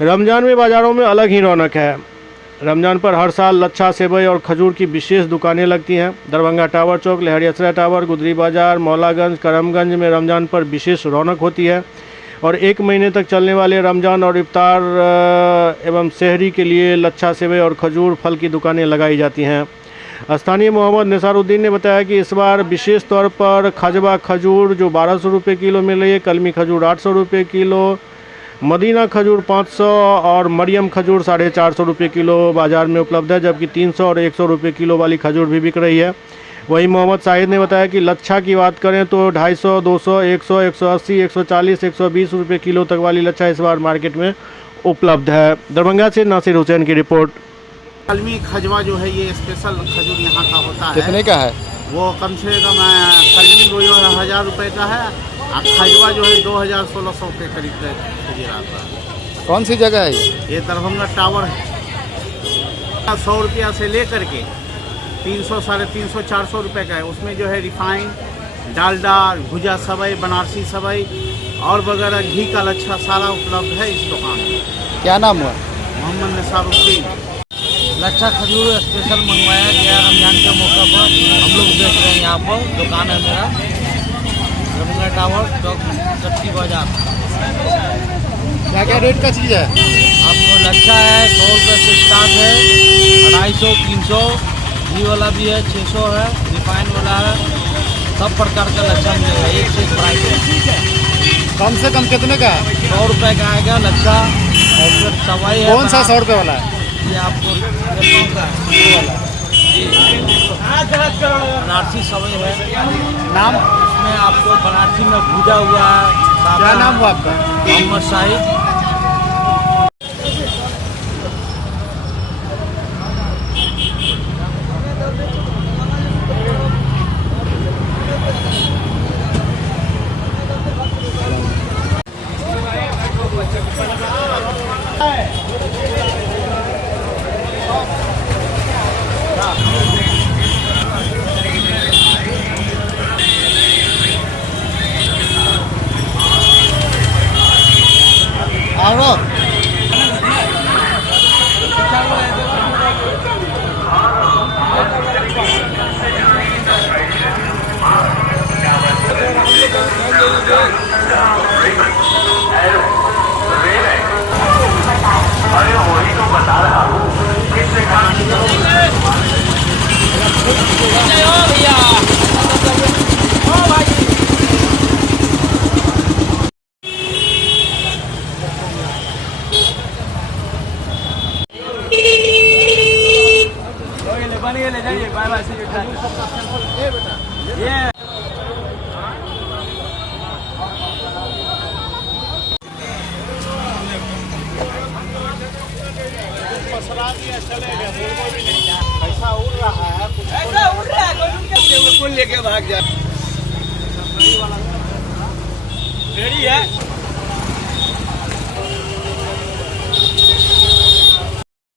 रमज़ान में बाज़ारों में अलग ही रौनक है। रमज़ान पर हर साल लच्छा, सेवई और खजूर की विशेष दुकानें लगती हैं। दरभंगा टावर चौक, लहरियासराय टावर, गुदरी बाज़ार, मौलागंज, करमगंज में रमज़ान पर विशेष रौनक होती है और 1 महीने तक चलने वाले रमज़ान और इफ्तार एवं सहरी के लिए लच्छा, सेवई और खजूर फल की दुकानें लगाई जाती हैं। स्थानीय मोहम्मद निसारुद्दीन ने बताया कि इस बार विशेष तौर पर खाजवा खजूर जो 1200 रुपये किलो मिल रही है, कलमी खजूर 800 रुपये किलो, मदीना खजूर 500 और मरियम खजूर 450 रुपये किलो बाज़ार में उपलब्ध है, जबकि 300 और 100 रुपये किलो वाली खजूर भी बिक रही है। वहीं मोहम्मद शाहिद ने बताया कि लच्छा की बात करें तो 250, 200, 100, 180, 140, 120 रुपये किलो तक वाली लच्छा इस बार मार्केट में उपलब्ध है। दरभंगा से नासिर हुसैन की रिपोर्ट। कलमी खजवा जो है ये स्पेशल खजूर यहाँ का होता है। कितने का है? वो कम से कम कलमी वो जो है 1000 रुपये का है और खजवा जो है 2000-1600 के करीब खजूर आता है। कौन सी जगह है ये दरभंगा टावर है। 100 रुपया से लेकर के 300, 350, 400 रुपये का है। उसमें जो है रिफाइन, डालडा, भुजा सवई, बनारसी सवई और वगैरह घी का लच्छा सारा उपलब्ध है इस दुकान में। क्या नाम हुआ? मोहम्मद निसारुद्दीन। लच्छा खजूर स्पेशल मंगवाया गया रमजान के मौके पर। हम लोग बेच रहे हैं, यहाँ पर दुकान है मेरा, दरभंगा टावर चौक, चट्टी बाजार। क्या क्या रेट का चीज़ है? आपको लच्छा है 100 रुपये से स्टार्ट है, 250, 300, घी वाला भी है, 600 है, रिफाइन वाला है, सब प्रकार का लच्छा मिलेगा, एक से एक प्राइस है। कम से कम कितने का है? 100 रुपये का आएगा लच्छा और फिर सवाई है। कौन सा 100 रुपये वाला है? ये आपको बनारसी सवई है। नाम? इसमें आपको बनारसी में भूजा हुआ है। क्या नाम हुआ आपका? मोहम्मद शाहिद। अरे वही तो बता रहा हूँ। ले जाइए, बाय बाय, सी यू। ये ऐसा उड़ रहा है, कोई लेके भाग जाए। रेडी है।